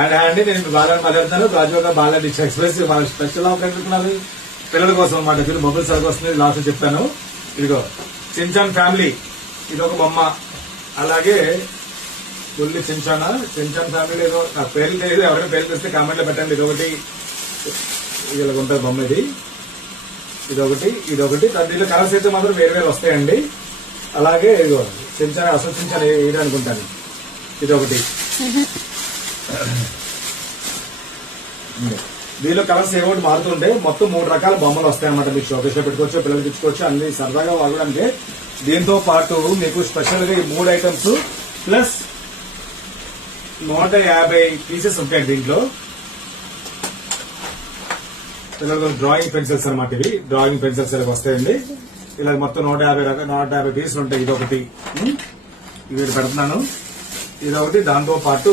అండి నేను బాగా మాట్లాడుతాను. రాజుగా బాగా ఎక్స్ప్రెస్ వాళ్ళ స్పెషల్ ఆఫర్ పెట్టుకున్నారు పిల్లల కోసం అన్నమాట. ఇది మొబైల్ సరుకు వస్తుంది, లాస్ట్ చెప్తాను. ఇదిగో చించాన్ ఫ్యామిలీ, ఇది ఒక బొమ్మ. అలాగే బుల్లి చించాన్ ఫ్యామిలీ ఏదో నాకు పేర్లు తెలియదు, ఎవరైనా పేర్లు తెస్తే కామెంట్ లో పెట్టండి. ఇదొకటి ఇలా ఉంటుంది బొమ్మ. ఇదొకటి దీంట్లో కలర్స్ అయితే మాత్రం వేరు వేరు వస్తాయండి. అలాగే ఇదిగో చించాన్ అసలు చించాన్ ఇది అనుకుంటాను. ఇదొకటి. దీనిలో కలర్స్ ఏవోటి మారుతుంటే మొత్తం 3 రకాల బొమ్మలు వస్తాయన్నమాట. మీకు షోకేస్ లో పెట్టుకోవచ్చు, పిల్లలకి ఇచ్చుకోవచ్చు, అన్ని సరదాగా వాడడానికి. దీంతో పాటు మీకు స్పెషల్ గా 3 ఐటమ్స్ ప్లస్ 150 పీసెస్ ఉంటాయి దీంట్లో. పిల్లలకు డ్రాయింగ్ పెన్సిల్స్ అనమాట. ఇవి డ్రాయింగ్ పెన్సిల్స్ ఇలా వస్తాయండి. ఇలా మొత్తం 150 పీసులు ఉంటాయి. ఇదొకటి ఇది పెడుతున్నాను. ఇదొకటి. దాంతో పాటు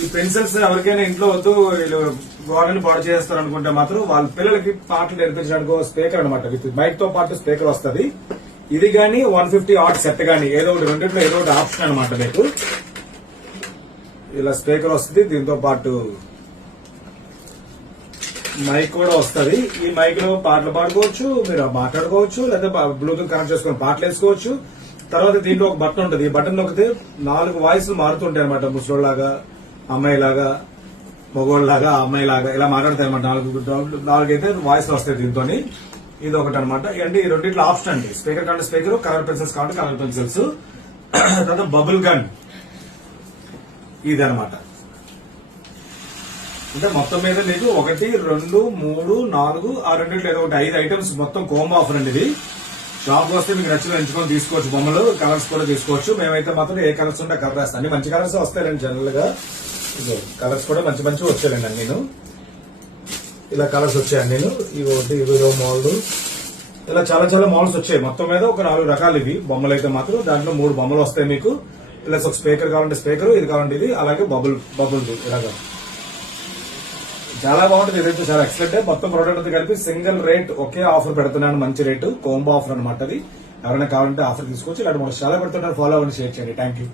ఈ పెన్సిల్స్ ఎవరికైనా ఇంట్లో వద్దు వీళ్ళు గోడని పాడు చేస్తారు అనుకుంటే మాత్రం వాళ్ళ పిల్లలకి పాటలు నేర్పించడానికి స్పీకర్ అనమాట. విత్ మైక్ తో పాటు స్పీకర్ వస్తుంది. ఇది గానీ 150 ఆట్ సెట్ గానీ ఏదో ఒకటి, రెండింటిలో ఏదో ఒకటి ఆప్షన్ అనమాట. మీకు ఇలా స్పీకర్ వస్తుంది. దీంతో పాటు మైక్ కూడా వస్తుంది. ఈ మైక్ లో పాటలు పాడుకోవచ్చు, మీరు మాట్లాడుకోవచ్చు, లేదా బ్లూటూత్ కనెక్ట్ చేసుకుని పాటలు వేసుకోవచ్చు. తర్వాత దీంట్లో ఒక బటన్ ఉంటుంది. ఈ బటన్ నొక్కితే 4 వాయిస్లు మారుతుంటాయి అనమాట. ముసలోళ్ళలాగా, అమ్మాయిలాగా, మగోళ్ళలాగా, అమ్మాయిలాగా ఇలా మాట్లాడతాయి అనమాట. 4 అయితే వాయిస్లు వస్తాయి దీంతో. ఇది ఒకటి అనమాట. అంటే ఈ రెండింటిలో ఆప్షన్ అండి. స్పీకర్ కావాలంటే స్పీకర్, కలర్ పెన్సిల్స్ కావాలంటే కలర్ పెన్సిల్స్. తర్వాత బబుల్ గన్ ఇది అనమాట. అంటే మొత్తం మీద మీకు 1, 2, 3, 4 ఆ రెండింటిలో ఏదో ఒకటి 5 ఐటమ్స్ మొత్తం కోంబో ఆఫర్ అండి. ఇది షాప్ వస్తే మీకు నచ్చిన ఎంచుకొని తీసుకోవచ్చు. బొమ్మలు కలర్స్ కూడా తీసుకోవచ్చు. మేమైతే మాత్రం ఏ కలర్స్ ఉంటే కలర్ వేస్తాను. అన్ని మంచి కలర్స్ వస్తాయండి. జనరల్ గా కలర్స్ కూడా మంచి వచ్చాయండి. నేను ఇలా కలర్స్ వచ్చాయండి. నేను ఇవి మోడల్ ఇలా చాలా మోడల్స్ వచ్చాయి. మొత్తం మీద ఒక 4 రకాలు ఇవి బొమ్మలు అయితే మాత్రం. దాంట్లో 3 బొమ్మలు వస్తాయి మీకు. ప్లస్ ఒక స్పీకర్ కావాలంటే స్పీకర్, ఇది కావాలంటే ఇది, అలాగే బబుల్ ఇలాగా చాలా బాగుంటుంది. ఇదైతే చాలా ఎక్సలెంట్. మొత్తం ప్రోడక్ట్ కలిపి సింగిల్ రేట్ ఒకే ఆఫర్ పెడుతున్నాను. మంచి రేటు కోంబో ఆఫర్ అనమాట. అది ఎవరైనా కావాలంటే ఆఫర్ తీసుకోవచ్చు. ఇలాంటి మనం చాలా పెడుతున్నారు. ఫాలో అవ్వండి, షేర్ చేయండి. Thank you.